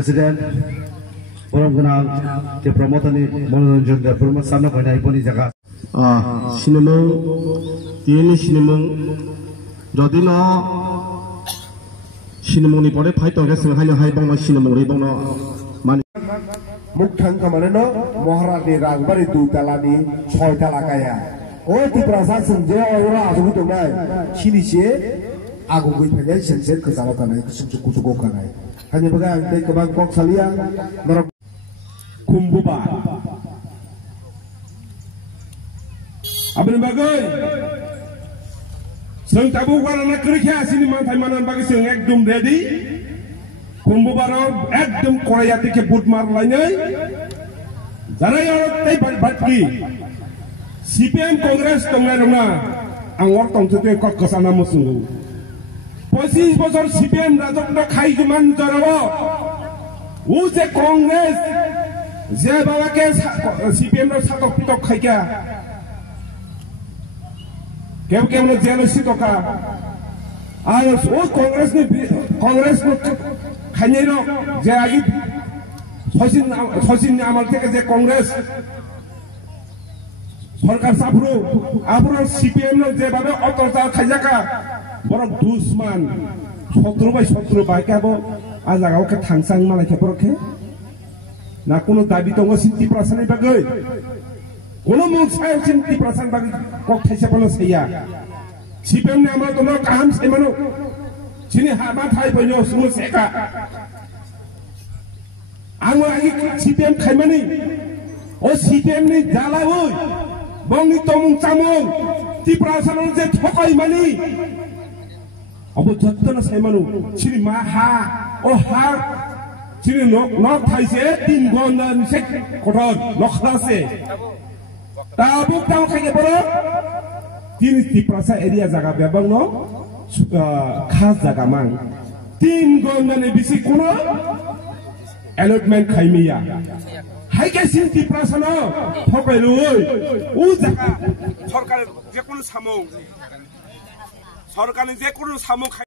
Presiden orang kenal ke promotor ni मनोरंजन dah promotor sana kena ibu ni jaga. Sinamong ini sinamong jadi na sinamong ni pada fight orang sengaja hanya hai bang na sinamong ni bang na mani. Mukhang kemana no Maharaj ni rang beri tu talani choy talakaya. Oh di perasaan senja orang asal itu nai sini sih aku gue pengen senset ke sana kanai kesukup kanai. Hanya pegang dari kebang kok saliang merok kumbuba. Abang bagai, seng tabu kalau nak kerja sini mantai manan bagi seng ekdum ready. Kumbuba ram ekdum Korea tike but mar lainnya. Jara yang tay batki. CPM Kongres tengah angor tong tu kok kesana musuh. 25 বছর CPM রাজত্ব খাই জমান জড়াব ও যে কংগ্রেস যে বাবাকে CPM র সাতক পিতক খাইকা কেউ কেউ জেল সিতকা আর ও কংগ্রেস খাইনি র যে আই সচিন আমল থেকে যে কংগ্রেস সরকার সাফরু আপনার সিপিএম র যেভাবে অত্যাচার খাইজাকা Borok dusman, 17 by kabo, aja kau ke tangsang malah ke borok ke, nak kuno dabi tongo 50% bagai, kuno mau saya 50% bagi kok kaya siapa saya, siapa yang nama tono kaham saya mano, sini haba thai banyak semua seka, anu lagi siapa yang kaya mani, oh siapa yang ni jalan woi, bang ni tomung camung, 50% je thokai mani. Abu jatuh na saya manu, ciri maha, oh har, ciri nok thai se, tin gondan sek kotor, nok rase. Tabuk tahu kaya berapa? Tin di prasa area jaga bebang no, khas jaga mang. Tin gondan ebisi kuno, allotment kaya Hai kesin di prasa no, thokai luoi, jaga, sorkar je kuno samong. সরকারি যে কোনো সামগ্রী